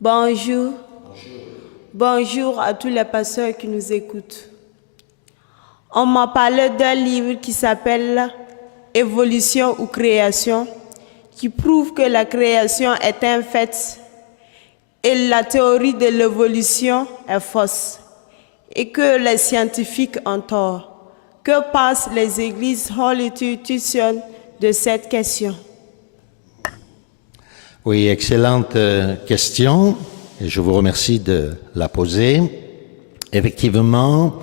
Bonjour. Bonjour à tous les pasteurs qui nous écoutent. On m'a parlé d'un livre qui s'appelle Évolution ou création, qui prouve que la création est un fait et la théorie de l'évolution est fausse et que les scientifiques ont tort. Que pensent les églises Holy Trinity de cette question? Oui, excellente question et je vous remercie de la poser. Effectivement,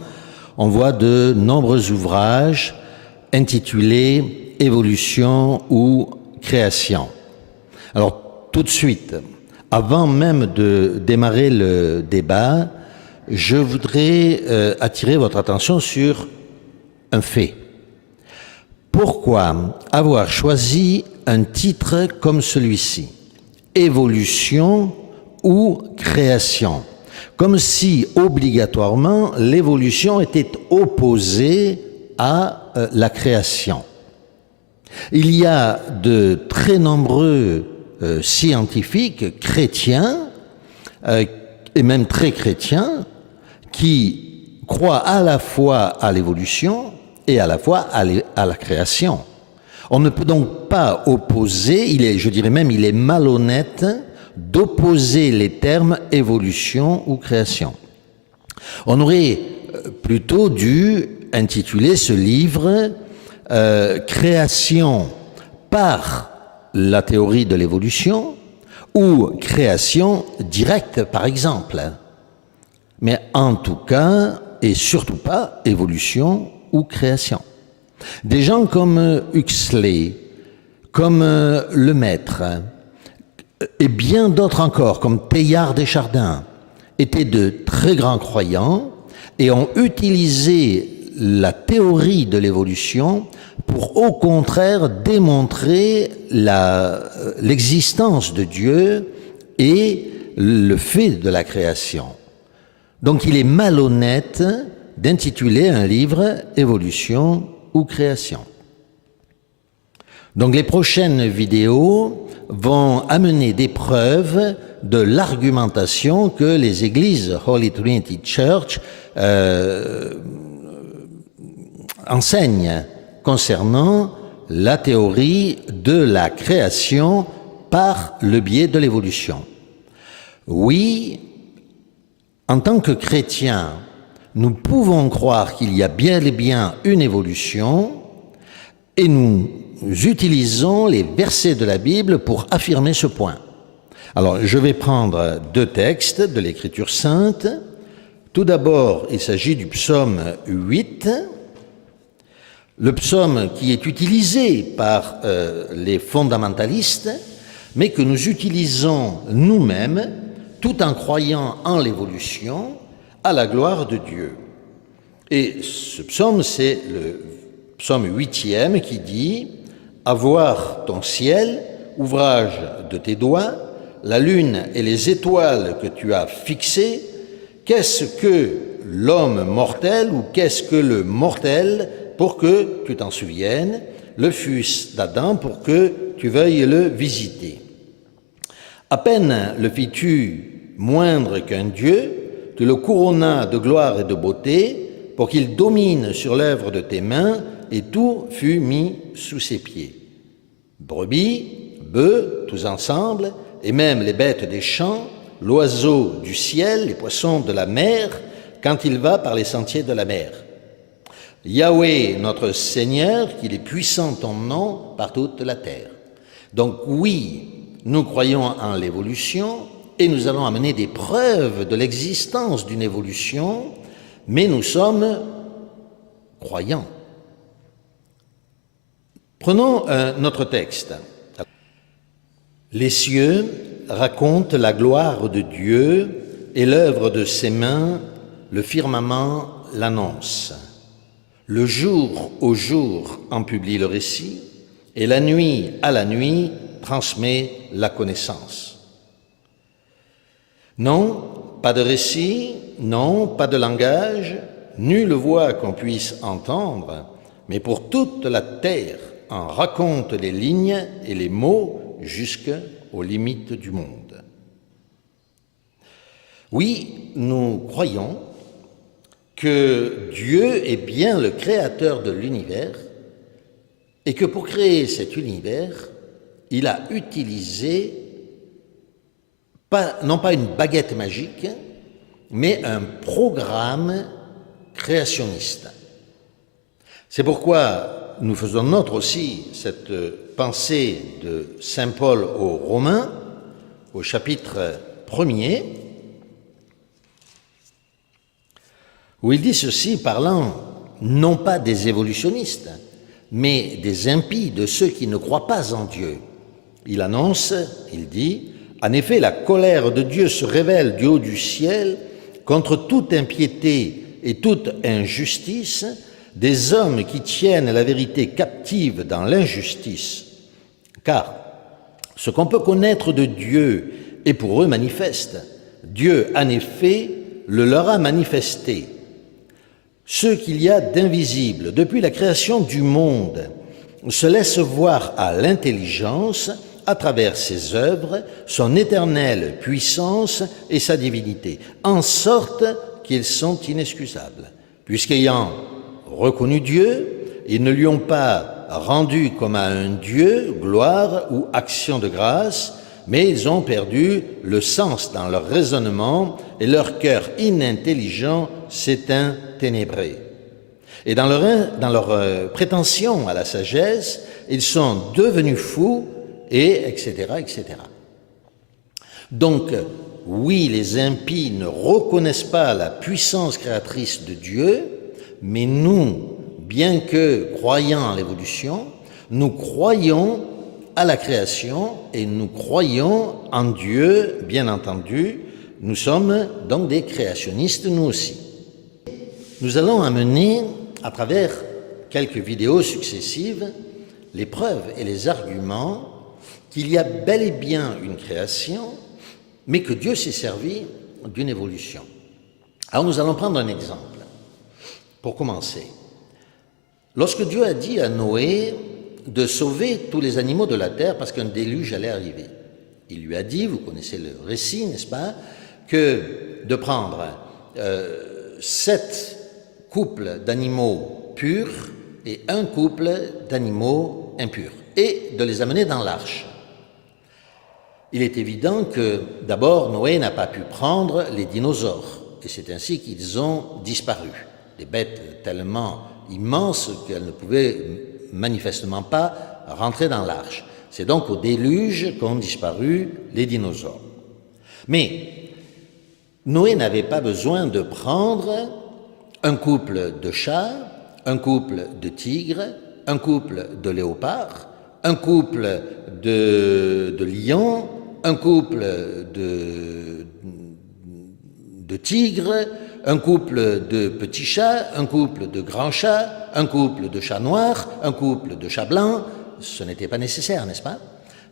on voit de nombreux ouvrages intitulés Évolution ou création. Alors, tout de suite, avant même de démarrer le débat, je voudrais attirer votre attention sur un fait. Pourquoi avoir choisi un titre comme celui-ci, Évolution ou création, comme si obligatoirement l'évolution était opposée à la création. Il y a de très nombreux scientifiques chrétiens, et même très chrétiens, qui croient à la fois à l'évolution et à la fois à la création. On ne peut donc pas opposer, je dirais même il est malhonnête d'opposer les termes évolution ou création. On aurait plutôt dû intituler ce livre Création par la théorie de l'évolution ou création directe par exemple. Mais en tout cas, et surtout pas évolution ou création. Des gens comme Huxley, comme Lemaître, et bien d'autres encore, comme Teilhard de Chardin, étaient de très grands croyants et ont utilisé la théorie de l'évolution pour au contraire démontrer l'existence de Dieu et le fait de la création. Donc il est malhonnête d'intituler un livre « Évolution ou création ». Donc les prochaines vidéos vont amener des preuves de l'argumentation que les églises Holy Trinity Church enseignent concernant la théorie de la création par le biais de l'évolution. Oui, en tant que chrétiens, nous pouvons croire qu'il y a bien et bien une évolution et nous utilisons les versets de la Bible pour affirmer ce point. Alors, je vais prendre deux textes de l'Écriture sainte. Tout d'abord, il s'agit du psaume 8, le psaume qui est utilisé par les fondamentalistes, mais que nous utilisons nous-mêmes tout en croyant en l'évolution à la gloire de Dieu. Et ce psaume, c'est le psaume 8e qui dit « À voir ton ciel, ouvrage de tes doigts, la lune et les étoiles que tu as fixées, qu'est-ce que l'homme mortel ou qu'est-ce que le mortel pour que tu t'en souviennes, le fils d'Adam pour que tu veuilles le visiter. À peine le fis-tu moindre qu'un Dieu, tu le couronnas de gloire et de beauté pour qu'il domine sur l'œuvre de tes mains et tout fut mis sous ses pieds. Brebis, bœufs, tous ensemble, et même les bêtes des champs, l'oiseau du ciel, les poissons de la mer, quand il va par les sentiers de la mer. Yahweh, notre Seigneur, qu'il est puissant ton nom par toute la terre. Donc oui, nous croyons en l'évolution et nous allons amener des preuves de l'existence d'une évolution, mais nous sommes croyants. Prenons notre texte. Les cieux racontent la gloire de Dieu et l'œuvre de ses mains, le firmament l'annonce. Le jour au jour en publie le récit, et la nuit à la nuit transmet la connaissance. Non, pas de récit, non, pas de langage, nulle voix qu'on puisse entendre, mais pour toute la terre en raconte les lignes et les mots jusqu'aux limites du monde. Oui, nous croyons que Dieu est bien le créateur de l'univers et que pour créer cet univers, il a utilisé non pas une baguette magique, mais un programme créationniste. C'est pourquoi nous faisons nôtre aussi cette pensée de saint Paul aux Romains, au chapitre 1er, où il dit ceci, parlant non pas des évolutionnistes, mais des impies, de ceux qui ne croient pas en Dieu. Il annonce, il dit, « En effet, la colère de Dieu se révèle du haut du ciel contre toute impiété et toute injustice des hommes qui tiennent la vérité captive dans l'injustice. Car ce qu'on peut connaître de Dieu est pour eux manifeste. Dieu, en effet, le leur a manifesté. Ce qu'il y a d'invisible depuis la création du monde se laisse voir à l'intelligence à travers ses œuvres, son éternelle puissance et sa divinité, en sorte qu'ils sont inexcusables, puisqu'ayant reconnu Dieu, ils ne lui ont pas rendu comme à un Dieu gloire ou action de grâce, mais ils ont perdu le sens dans leur raisonnement et leur cœur inintelligent s'éteint ténébré. Et dans leur prétention à la sagesse, ils sont devenus fous, et etc., etc. Donc, oui, les impies ne reconnaissent pas la puissance créatrice de Dieu, mais nous, bien que croyant à l'évolution, nous croyons à la création et nous croyons en Dieu, bien entendu. Nous sommes donc des créationnistes, nous aussi. Nous allons amener, à travers quelques vidéos successives, les preuves et les arguments qu'il y a bel et bien une création, mais que Dieu s'est servi d'une évolution. Alors nous allons prendre un exemple. Pour commencer, lorsque Dieu a dit à Noé de sauver tous les animaux de la terre parce qu'un déluge allait arriver, il lui a dit, vous connaissez le récit, n'est-ce pas, que de prendre 7 couples d'animaux purs et un couple d'animaux impurs et de les amener dans l'arche. Il est évident que d'abord Noé n'a pas pu prendre les dinosaures et c'est ainsi qu'ils ont disparu. Des bêtes tellement immenses qu'elles ne pouvaient manifestement pas rentrer dans l'arche. C'est donc au déluge qu'ont disparu les dinosaures. Mais Noé n'avait pas besoin de prendre un couple de chats, un couple de tigres, un couple de léopards, un couple de lions, un couple de tigres, un couple de petits chats, un couple de grands chats, un couple de chats noirs, un couple de chats blancs. Ce n'était pas nécessaire, n'est-ce pas?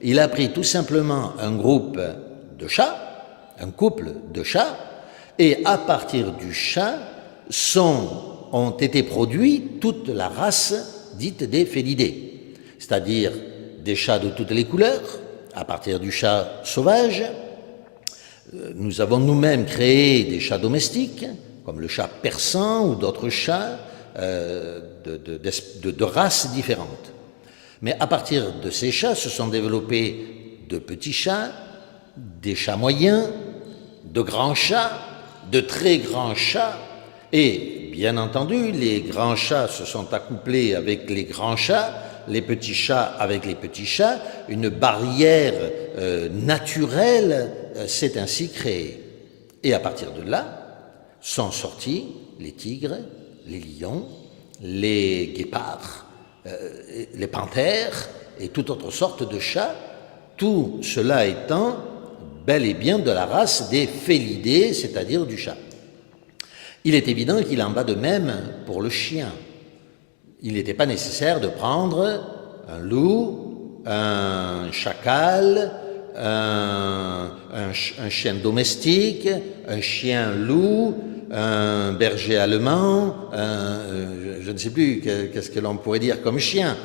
Il a pris tout simplement un groupe de chats, un couple de chats, et à partir du chat ont été produits toute la race dite des félidés, c'est-à-dire des chats de toutes les couleurs, à partir du chat sauvage. Nous avons nous-mêmes créé des chats domestiques, comme le chat persan ou d'autres chats de races différentes. Mais à partir de ces chats se sont développés de petits chats, des chats moyens, de grands chats, de très grands chats, et bien entendu, les grands chats se sont accouplés avec les grands chats, les petits chats avec les petits chats, une barrière naturelle s'est ainsi créée. Et à partir de là, sont sortis les tigres, les lions, les guépards, les panthères et toute autre sorte de chats, tout cela étant bel et bien de la race des félidés, c'est-à-dire du chat. Il est évident qu'il en va de même pour le chien. Il n'était pas nécessaire de prendre un loup, un chacal, un chien domestique, un chien loup, un berger allemand, je ne sais plus qu'est-ce que l'on pourrait dire comme chien.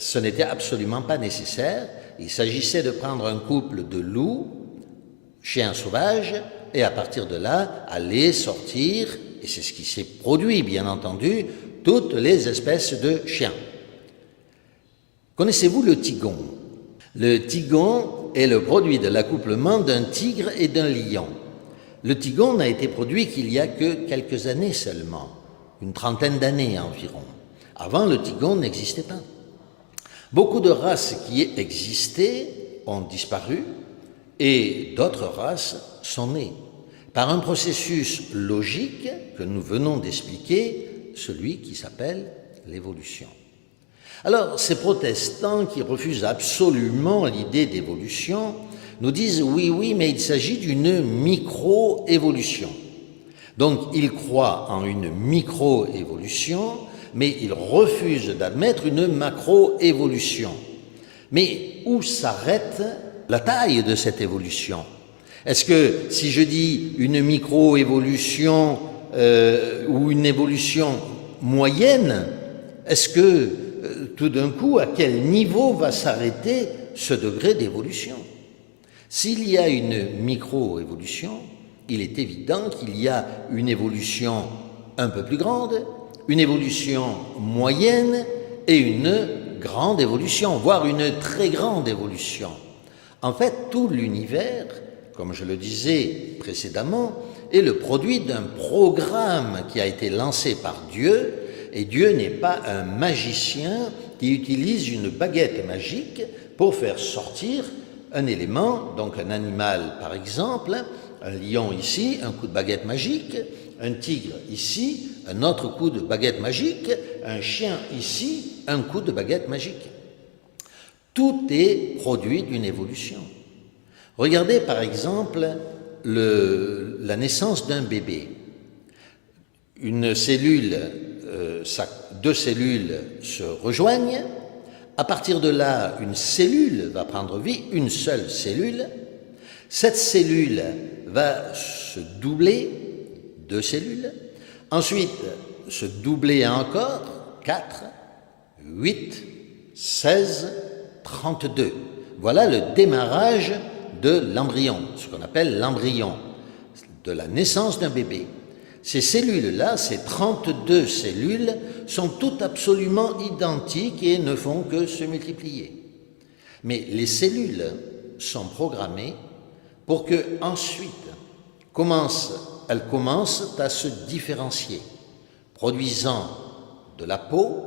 Ce n'était absolument pas nécessaire. Il s'agissait de prendre un couple de loups, chiens sauvages, et à partir de là, aller sortir, et c'est ce qui s'est produit, bien entendu, toutes les espèces de chiens. Connaissez-vous le tigon? Le tigon est le produit de l'accouplement d'un tigre et d'un lion. Le tigon n'a été produit qu'il y a que quelques années seulement, une trentaine d'années environ. Avant, le tigon n'existait pas. Beaucoup de races qui existaient ont disparu et d'autres races sont nées par un processus logique que nous venons d'expliquer, celui qui s'appelle l'évolution. Alors, ces protestants qui refusent absolument l'idée d'évolution nous disent « oui, mais il s'agit d'une micro-évolution ». Donc, ils croient en une micro-évolution, mais ils refusent d'admettre une macro-évolution. Mais où s'arrête la taille de cette évolution? Est-ce que si je dis une micro-évolution ou une évolution moyenne, est-ce que tout d'un coup, à quel niveau va s'arrêter ce degré d'évolution? S'il y a une micro-évolution, il est évident qu'il y a une évolution un peu plus grande, une évolution moyenne et une grande évolution, voire une très grande évolution. En fait, tout l'univers, comme je le disais précédemment, est le produit d'un programme qui a été lancé par Dieu, et Dieu n'est pas un magicien qui utilise une baguette magique pour faire sortir un élément, donc un animal par exemple, un lion ici, un coup de baguette magique, un tigre ici, un autre coup de baguette magique, un chien ici, un coup de baguette magique. Tout est produit d'une évolution. Regardez par exemple la naissance d'un bébé. Une cellule, deux cellules se rejoignent. À partir de là, une cellule va prendre vie, une seule cellule. Cette cellule va se doubler, 2 cellules. Ensuite, se doubler encore, 4, 8, 16, 32. Voilà le démarrage de l'embryon, ce qu'on appelle l'embryon, de la naissance d'un bébé. Ces cellules-là, ces 32 cellules, sont toutes absolument identiques et ne font que se multiplier. Mais les cellules sont programmées pour qu'ensuite, elles commencent à se différencier, produisant de la peau,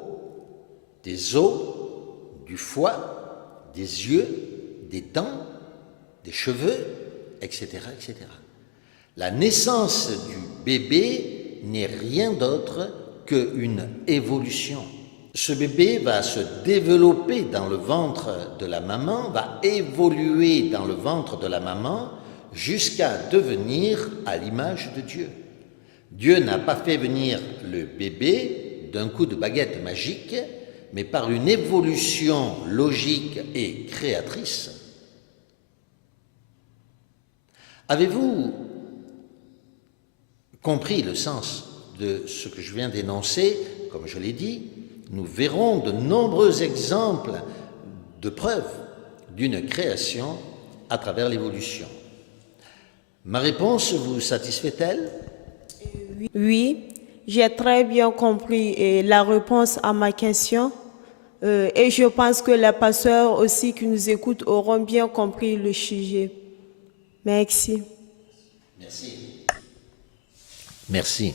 des os, du foie, des yeux, des dents, des cheveux, etc., etc. La naissance du bébé n'est rien d'autre qu'une évolution. Ce bébé va se développer dans le ventre de la maman, va évoluer dans le ventre de la maman jusqu'à devenir à l'image de Dieu. Dieu n'a pas fait venir le bébé d'un coup de baguette magique, mais par une évolution logique et créatrice. Avez-vous compris le sens de ce que je viens d'énoncer? Comme je l'ai dit, nous verrons de nombreux exemples de preuves d'une création à travers l'évolution. Ma réponse vous satisfait-elle? Oui, j'ai très bien compris la réponse à ma question et je pense que les pasteurs aussi qui nous écoutent auront bien compris le sujet. Merci. Merci. Merci.